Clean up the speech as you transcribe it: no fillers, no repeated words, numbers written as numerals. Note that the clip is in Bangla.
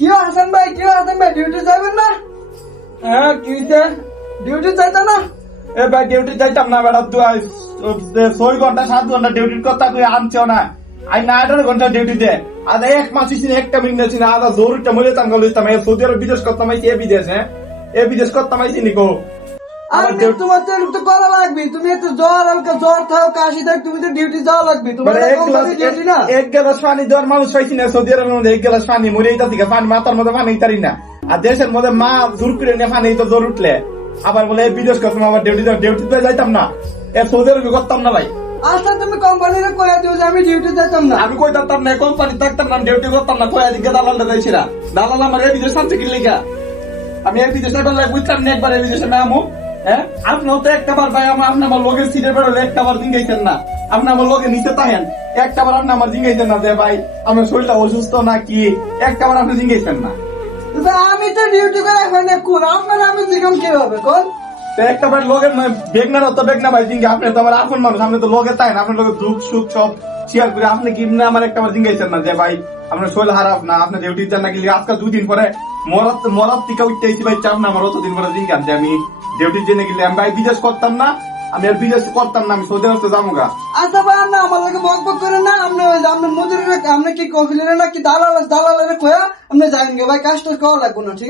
কি হাসান ভাই ডিউটি যাবেন না? হ্যাঁ কি হইছে? ডিউটি যাইতা না? এ ভাই ডিউটি যাইতাম না বেড়া, তুই 6 ঘন্টা 7 ঘন্টা ডিউটির কথা তুই আনছেও না। আই না 18 ঘন্টা ডিউটি দে আর 1 মাস ছিল একটা মিনিট ছিল আদা জরুরটা মরে তাম গলিতাম। সৌদি আরব বিদেশ করতাম আইছি, এ বিদেশ, হ্যাঁ এ বিদেশ করতাম আইছি নিকো। আর তোমার তো একটু করা লাগবে, তুমি একটু জ্বর হালকা জ্বর থাও কাশি থাক, তুমি তো ডিউটি যাওয়া লাগবে। তোমার ডিউটি না এক গ্লাস পানি দেওয়ার মানুষ পাইছি না সৌদি আরবের মধ্যে। 1 গ্লাস পানি মরে এইটা থেকে পানি মাথার মধ্যে পানি তারি না। আর দেশের মধ্যে মা জোর করে নিয়ে পানি তো জোর উঠলে আবার বলে বিদেশ করতাম, আবার ডিউটিতে যাইতাম না। এ সৌদি আরবে করতাম না ভাই। আচ্ছা তুমি কোম্পানির কয়ে দিও যে আমি ডিউটি যাইতাম না। আমি কই থাকতাম না, কোম্পানি থাকতাম না, ডিউটি করতাম না। কয়ে দিকে দালালটা যাইছি না, দালাল আমার এই বিদেশ শান্তি কিনলে গা। আমি এই বিদেশে বললে বুঝতাম না একবার এই বিদেশে নামু। হ্যাঁ আপনিও তো একটা বার ভাই আপনি আমার লোকের সিটের বেরোলে একটা বার জিঙ্গাইছেন না। আপনি আমার লোকে নিচে থাকেন, একটা বার আপনি আমার জিঙ্গাইছেন না যে ভাই আমার শরীরটা অসুস্থ না কি, একটা বার আপনি জিঙ্গাইছেন না। আমি তো ডিউটি করে এখন কোন আপনার আমি জিজ্ঞাম কিভাবে কোন একটা বার লোকের বেগনার অত বেগনা ভাই জিঙ্গে। আপনি তো আমার আপন মানুষ, আপনি তো লোকে তাই না, আপনার লোকের দুঃখ সুখ সব শেয়ার করে। আপনি কি না আমার একটা বার জিঙ্গাইছেন না যে ভাই আপনার শরীর খারাপ না, আপনি ডিউটি যান না গেলে আজকাল 2 দিন পরে মরার টিকা উঠতে আইছি ভাই। চাপ না আমার অতদিন পরে জিঙ্গান যে আমি ডিউটির জন্য গেলে আমি ভাই বিদেশ করতাম না, আমি আর বিদেশ করতাম না, আমি সৌদি আরব যাবো গা। আচ্ছা ভাই না আমার লোকে বক বক করেন না। আপনার মজুরি আপনি কি কফিলের না কি দালালের খোয়া আপনি জানেন ভাই কাজটা করা লাগবে না, ঠিক আছে।